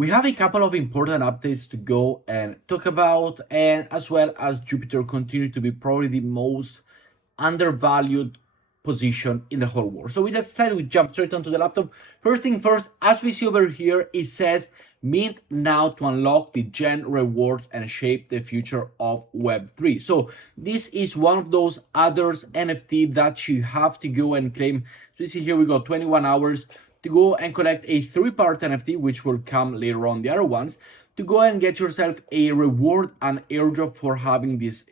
we have a couple of important updates to go and talk about, and as well as Jupiter continue to be probably the most undervalued position in the whole world. So with that said, we jump straight onto the laptop. First thing first, as we see over here, it says mint now to unlock the gen rewards and shape the future of Web3. So this is one of those others NFT that you have to go and claim. So you see here we got 21 hours to go and collect a 3-part NFT, which will come later on the other ones, to go and get yourself a reward and airdrop for having this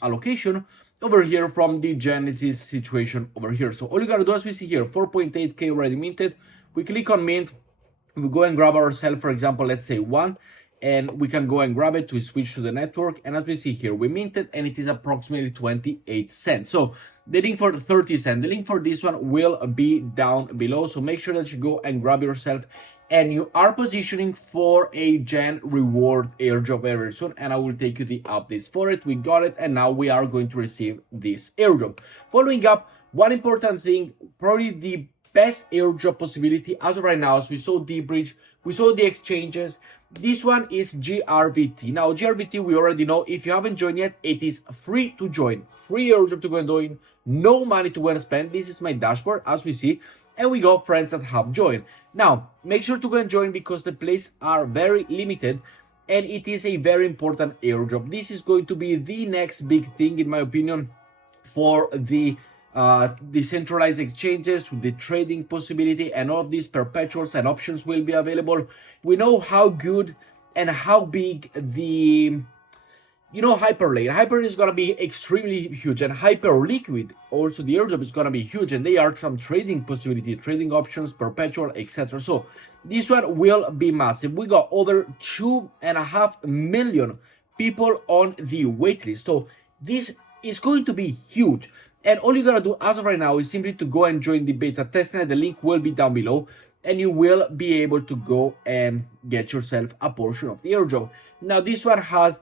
allocation over here from the Genesis situation over here. So all you gotta do, as we see here, 4.8k already minted. We click on mint, we go and grab ourselves, for example, let's say 1, and we can go and grab it to switch to the network. And as we see here, we minted and it is approximately 28 cents. So the link for 30 cents, the link for this one will be down below. So make sure that you go and grab yourself, and you are positioning for a gen reward airdrop very soon, and I will take you the updates for it. We got it, and now we are going to receive this airdrop. Following up, one important thing, probably the best airdrop possibility as of right now, as we saw the bridge, we saw the exchanges. This one is GRVT. Now GRVT, we already know, if you haven't joined yet, it is free to join, free airdrop to go and join, no money to go and spend. This is my dashboard, as we see, and we got friends that have joined. Now make sure to go and join because the places are very limited, and it is a very important airdrop. This is going to be the next big thing, in my opinion, for the decentralized exchanges, with the trading possibility, and all of these perpetuals and options will be available. We know how good and how big the Hyperlane is going to be extremely huge, and Hyperliquid also, the airdrop is going to be huge, and they are some trading possibility, trading options, perpetual, etc. So this one will be massive. We got over 2.5 million people on the waitlist, so this is going to be huge. And all you gotta do as of right now is simply to go and join the beta testnet. The link will be down below, and you will be able to go and get yourself a portion of the airdrop. Now this one has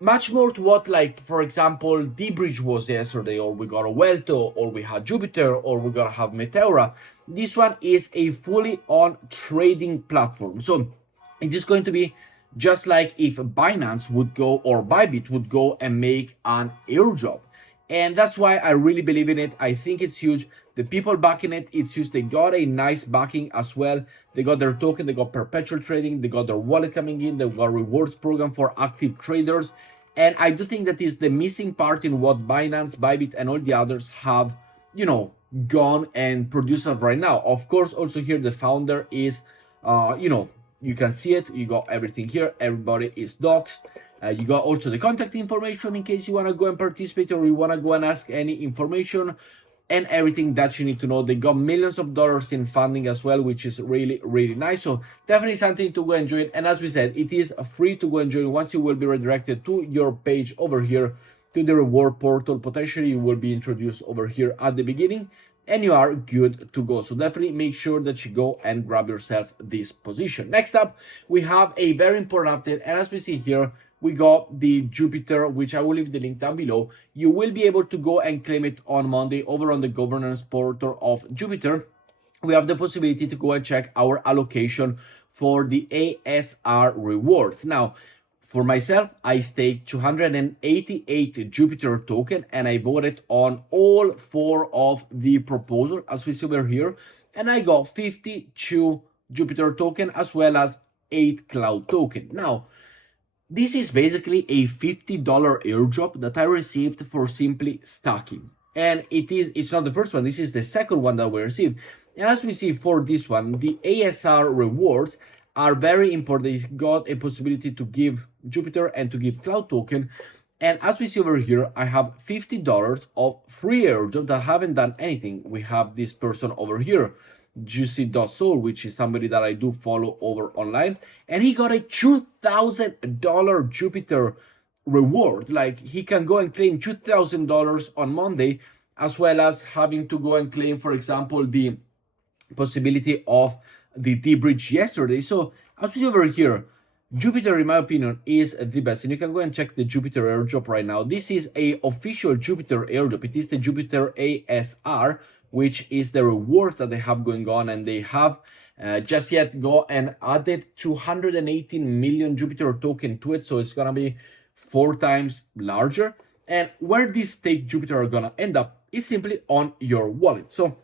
much more to what, like, for example, the bridge was yesterday, or we got a Welto, or we had Jupiter, or we gotta have Meteora. This one is a fully on trading platform. So it is going to be just like if Binance would go, or ByBit would go and make an airdrop. And that's why I really believe in it. I think it's huge. The people backing it, it's huge. They got a nice backing as well. They got their token, they got perpetual trading, they got their wallet coming in, they got a rewards program for active traders. And I do think that is the missing part in what Binance, ByBit, and all the others have, gone and produced right now. Of course, also here, the founder is, you can see it. You got everything here. Everybody is doxed. You got also the contact information in case you want to go and participate, or you want to go and ask any information, and everything that you need to know. They got millions of dollars in funding as well, which is really, really nice. So definitely something to go and join. And as we said, it is free to go and join. Once you will be redirected to your page over here, to the reward portal. Potentially you will be introduced over here at the beginning, and you are good to go. So definitely make sure that you go and grab yourself this position. Next up, we have a very important update, and as we see here, we got the Jupiter, which I will leave the link down below. You will be able to go and claim it on Monday over on the governance portal of Jupiter. We have the possibility to go and check our allocation for the ASR rewards. Now, for myself, I staked 288 Jupiter token, and I voted on all 4 of the proposal, as we see over here, and I got 52 Jupiter token as well as 8 cloud token. Now, this is basically a $50 airdrop that I received for simply stacking. And it's not the first one, this is the second one that we received. And as we see for this one, the ASR rewards are very important. They got a possibility to give Jupiter and to give cloud token. And as we see over here, I have $50 of free airdrop that haven't done anything. We have this person over here, Juicy.soul, which is somebody that I do follow over online, and he got a $2,000 Jupiter reward. Like, he can go and claim $2,000 on Monday, as well as having to go and claim, for example, the possibility of the D-Bridge yesterday. So as we see over here, Jupiter, in my opinion, is the best, and you can go and check the Jupiter airdrop right now. This is a official Jupiter airdrop. It is the Jupiter ASR, which is the rewards that they have going on, and they have just yet. Go and added 218 million Jupiter token to it, so it's gonna be 4 times larger. And where these stake Jupiter are gonna end up is simply on your wallet. So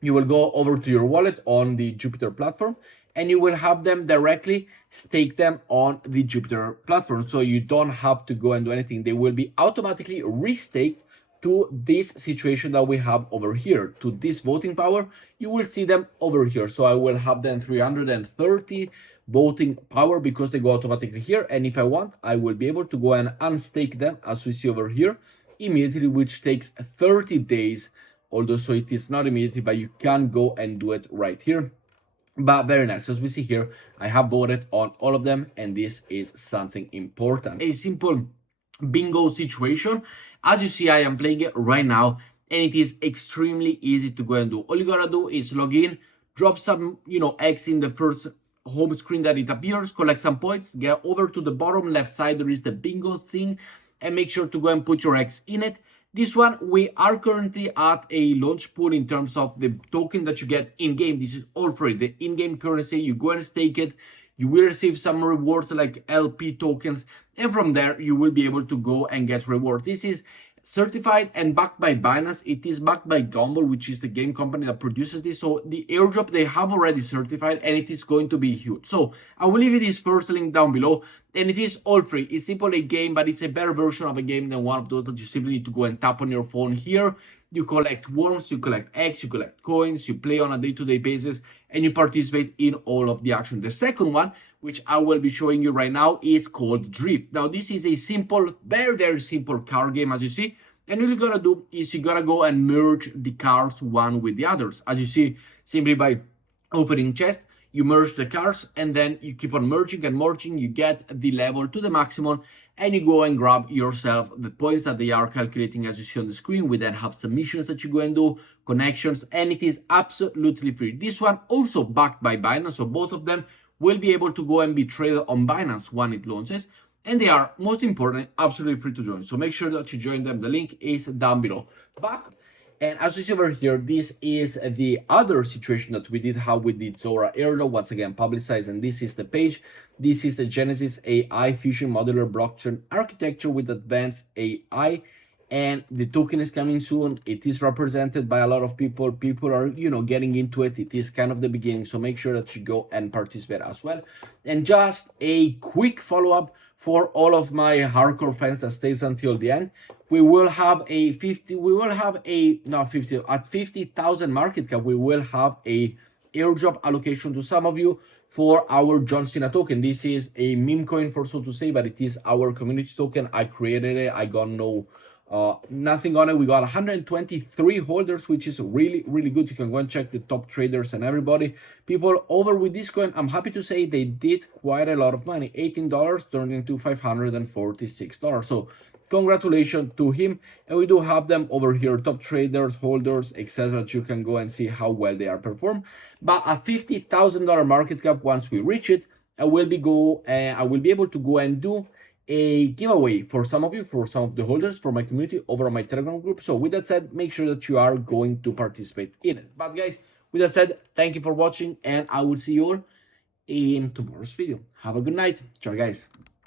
you will go over to your wallet on the Jupiter platform, and you will have them directly stake them on the Jupiter platform. So you don't have to go and do anything. They will be automatically restaked to this situation that we have over here, to this voting power. You will see them over here. So I will have them 330 voting power because they go automatically here. And if I want, I will be able to go and unstake them, as we see over here, immediately, which takes 30 days. Although, so it is not immediately, but you can go and do it right here. But very nice. As we see here, I have voted on all of them, and this is something important. A simple bingo situation. As you see, I am playing it right now, and it is extremely easy to go and do. All you gotta do is log in, drop some, X in the first home screen that it appears, collect some points, get over to the bottom left side, there is the bingo thing, and make sure to go and put your X in it. This one, we are currently at a launch pool in terms of the token that you get in-game. This is all free. The in-game currency, you go and stake it. You will receive some rewards like LP tokens. And from there, you will be able to go and get rewards. This is certified and backed by Binance. It is backed by Gumball, which is the game company that produces this. So the airdrop, they have already certified, and it is going to be huge. So I will leave this first link down below, and it is all free. It's simply a game, but it's a better version of a game than one of those that you simply need to go and tap on your phone here. You collect worms, you collect eggs, you collect coins, you play on a day-to-day basis, and you participate in all of the action. The second one, which I will be showing you right now, is called Drift. Now, this is a simple, very, very simple car game, as you see. And all you gotta do is you gotta go and merge the cars one with the others. As you see, simply by opening chest, you merge the cars, and then you keep on merging and merging. You get the level to the maximum, and you go and grab yourself the points that they are calculating, as you see on the screen. We then have some missions that you go and do, connections, and it is absolutely free. This one also backed by Binance, so both of them will be able to go and be traded on Binance when it launches, and they are, most important, absolutely free to join. So make sure that you join them. The link is down below. Back, and as you see over here, this is the other situation that we did have with the Zora airdrop, once again publicized, and this is the page. This is the Genesis AI Fusion Modular Blockchain Architecture with Advanced AI, and the token is coming soon. It is represented by a lot of people. People are, getting into it. It is kind of the beginning, so make sure that you go and participate as well. And just a quick follow-up for all of my hardcore fans that stays until the end. We will have a 50,000 market cap, we will have a airdrop allocation to some of you for our John Cena token. This is a meme coin, for so to say, but it is our community token. I created it. I got nothing on it. We got 123 holders, which is really, really good. You can go and check the top traders and everybody. People over with this coin, I'm happy to say they did quite a lot of money. $18 turned into $546. So congratulations to him. And we do have them over here, top traders, holders, etc. You can go and see how well they are performed. But a $50,000 market cap, once we reach it, I will be able to go and do a giveaway for some of you, for some of the holders, for my community over on my Telegram group. So with that said, make sure that you are going to participate in it. But guys, with that said, thank you for watching, and I will see you all in tomorrow's video. Have a good night. Ciao, guys.